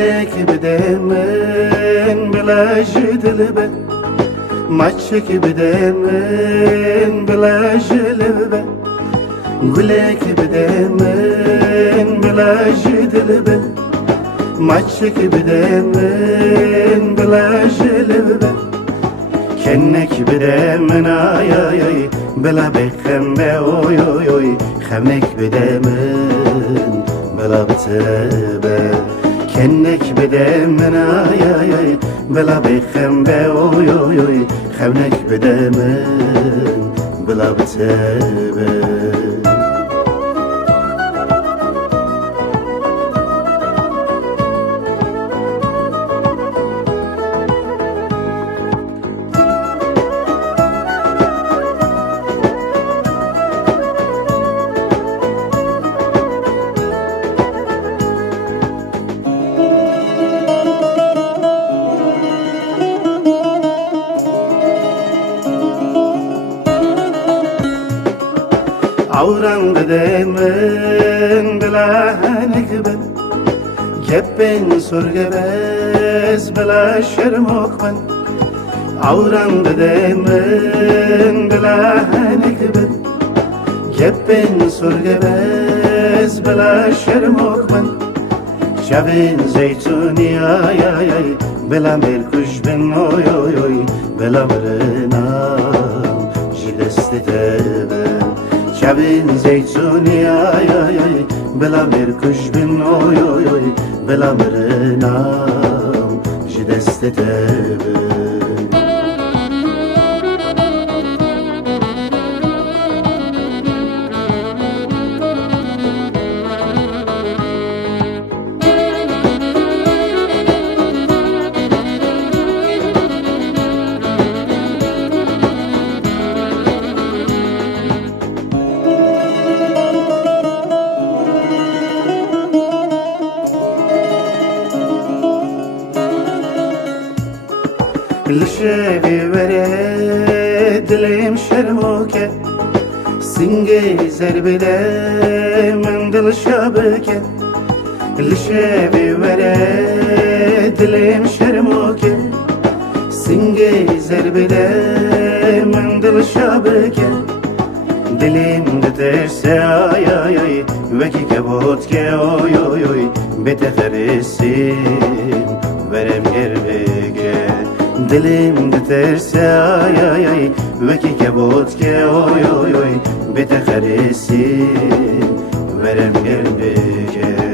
گلک بده من بلا جدلبه مچک بده من بلا جلبه گلک بده من بلا جدلبه مچک بده من بلا جلبه کنک بده من آی آی آی بلا بخم به اوی اوی اوی خمک بده من بلا بتبه کنک بده من آی آی آی بلا بخم به اوی اوی اوی خمک بده من بلا بتبه عورم بده من بلا هنگبن گپن سرگه بز بلا شرمک من عورم بده من بلا هنگبن گپن سرگه بز بلا شرمک من شبین زیتونی آی آی آی بلا ملکوش بن اوی اوی اوی بلا برنام جدست تبن شبین زیتونی آی آی آی بلا مرکش بن اوی اوی اوی بلا مرنام جدست تبه لشبي ورد دلم شرموكه سنگي زربده من دل شابكه لشبي ورد دلم شرموكه سنگي زربده من دل شابكه دلم دترسه آي آي آي وكي كبوت كه اوي اوي اوي بتفرسيم ورم گربگه دلم دترسه آی آی آی وکی کبوت که اوی اوی اوی بتخرسی ورم گرم بگه